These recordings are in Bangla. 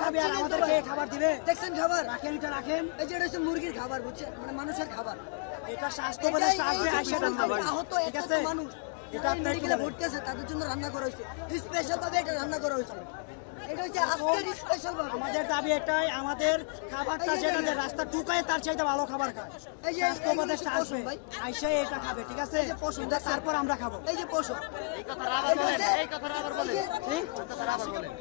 খাবে আর আমাদেরকে খাবার দিবে। দেখছেন খাবার রাখেন, এটা রাখেন। এই যে এটা হচ্ছে মুরগির খাবার, বুঝছেন, মানে মানুষের খাবার। এটা স্বাস্থ্য উপদেষ্টা আসবে, আইসা রান্না হবে। আহত ঠিক আছে, এটা মেডিকেলে ভর্তি আছে, তাদের জন্য রান্না করা হয়েছে, স্পেশাল ভাবে এটা রান্না করা হয়েছে। এটা হচ্ছে আজকের স্পেশাল ভাবে। আমাদের দাবি এটাই, আমাদের খাবারটা যেটা রাস্তা টুকায় তার চাইতে ভালো খাবার খায়। এই যে স্বাস্থ্য উপদেষ্টা আসবে, আইসা এটা খাবে, ঠিক আছে, তারপর আমরা খাবো। এই যে পশু, এই কথাটা আবার বলেন, এই কথাটা আবার বলেন, ঠিক কথাটা আবার বলেন।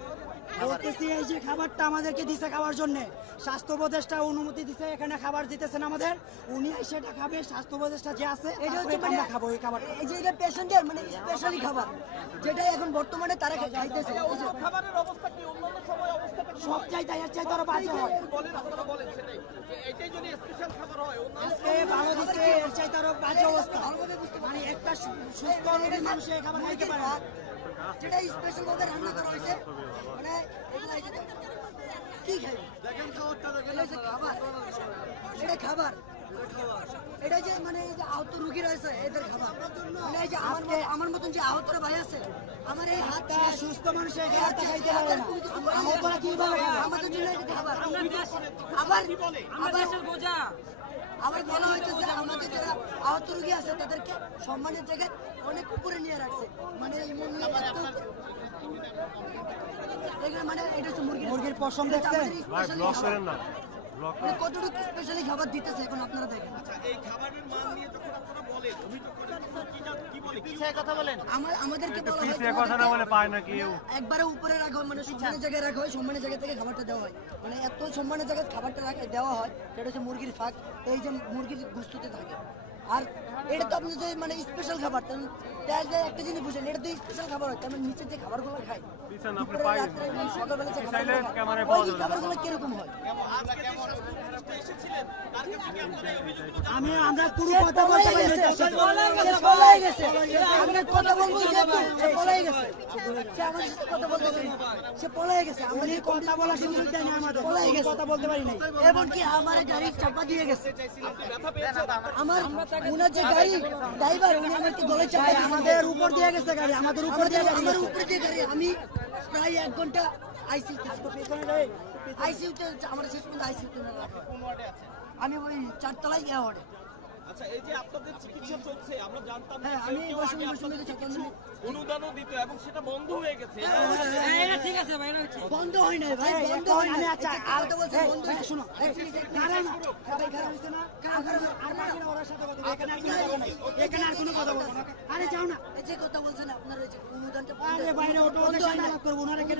বলতেছি এই যে খাবারটা আমাদেরকে দিছে খাওয়ার জন্য, স্বাস্থ্য উপদেষ্টা অনুমতি দিছে, এখানে খাবার দিতেছেন আমাদের, উনি সেটা খাবে। স্বাস্থ্য উপদেষ্টা যে আছে এটা হচ্ছে আমরা খাবো এই খাবার। এই যে এটা পেশেন্টের মানে স্পেশালি খাবার, যেটা এখন বর্তমানে তারা খাইতেছে। খাবারের অবস্থা কি অন্যান্য সময় অবস্থা সব চাইতে এর চাইতে আরো বাজে হয়। বলেন, আপনারা বলেন সেটাই, যে এইটাই যদি স্পেশাল খাবার হয়, আজকে ভালো দিছে, এর চাইতে আরো বাজে অবস্থা। মানে একটা সুস্থ রোগী মানুষ এই খাবার খাইতে পারে না, যেটা স্পেশাল ভাবে রান্না করা হয়েছে। মানে এগুলা কি খাই দেখেন, খাবারটা দেখেন, খাবার, এটা খাবার, এটা যে মানে এই যে আহত রোগী রয়েছে এদের খাবার। মানে এই যে আমার মতন যে আহতরা ভাই আছে, আমার এই হাত সুস্থ মানুষের খাইতে পারে না, আহতরা কিভাবে আমাদের জন্য এটা খাবার। আবার আবার বলা হয়েছে যে আমাদের যারা আহত রোগী আছে তাদেরকে সম্মানের জায়গায় অনেক উপরে নিয়ে রাখছে। মানে মানে এটা হচ্ছে মুরগির পশম, দেখছেন কতটুকু স্পেশালি খাবার দিতেছে এখন আপনারা দেখেন। আচ্ছা, এই খাবারের মান নিয়ে যখন আপনারা বলেন, অভিযোগ করেন, তখন কি বলে, কিসের কথা বলেন? আমাদেরকে বলা হয় কিসের কথা না বলে পায় না কেউ, একবারে উপরে রাখা হয়, মানে সম্মানের জায়গায় রাখা হয়, সম্মানের জায়গা থেকে খাবারটা দেওয়া হয়। মানে এত সম্মানের জায়গায় খাবারটা দেওয়া হয়, সেটা হচ্ছে মুরগির ফাঁক, এই যে মুরগির গোশততে থাকে। আর এটা তো আপনি যে মানে স্পেশাল খাবার, একটা জিনিস বুঝেন, এটা তো স্পেশাল খাবার হয়, তার নিচে যে খাবারগুলো খাই সকালবেলা যে খাবারগুলো কিরকম হয়। আমরা পুরো কথা বলতে পারি, কথা বলবো, সে পলাই গেছে, আমাদের কথা বলার সুযোগ দেয় না, আমাদের পলাই গেছে, কথা বলতে পারি নাই। এমনকি আমার গাড়ি চাপা দিয়ে গেছে, আমার উনার যে গাড়ি ড্রাইভার উনি আমাকে গলায় চাপা আমাদের উপর দিয়ে গেছে গাড়ি, আমাদের উপর দিয়ে গাড়ি, আমার উপর দিয়ে গাড়ি। আমি প্রায় 1 ঘন্টা আইসিইউতে, আমার শেষ পর্যন্ত আইসিইউতে আমি ওই 4 তলায় গিয়ে ওড়ে। আচ্ছা, এই যে আপনাদের চিকিৎসা চলছে, আমরা জানতাম না, আমি অনুদানও দিত এবং সেটা বন্ধ হয়ে গেছে। ঠিক আছে ভাই, বন্ধ হয় নাই ভাই, বন্ধ হয় নাই। আচ্ছা, আর তো বলছেন বন্ধ হয়েছে, শুনো, এখানে আর কোনো কথা বলবো না। আরে যাও না, এই যে কথা বলছেন আপনারা, এই যে অনুদানটা, আরে বাইরে ওটা ওদের সাথে আলাপ করবো না, রেখে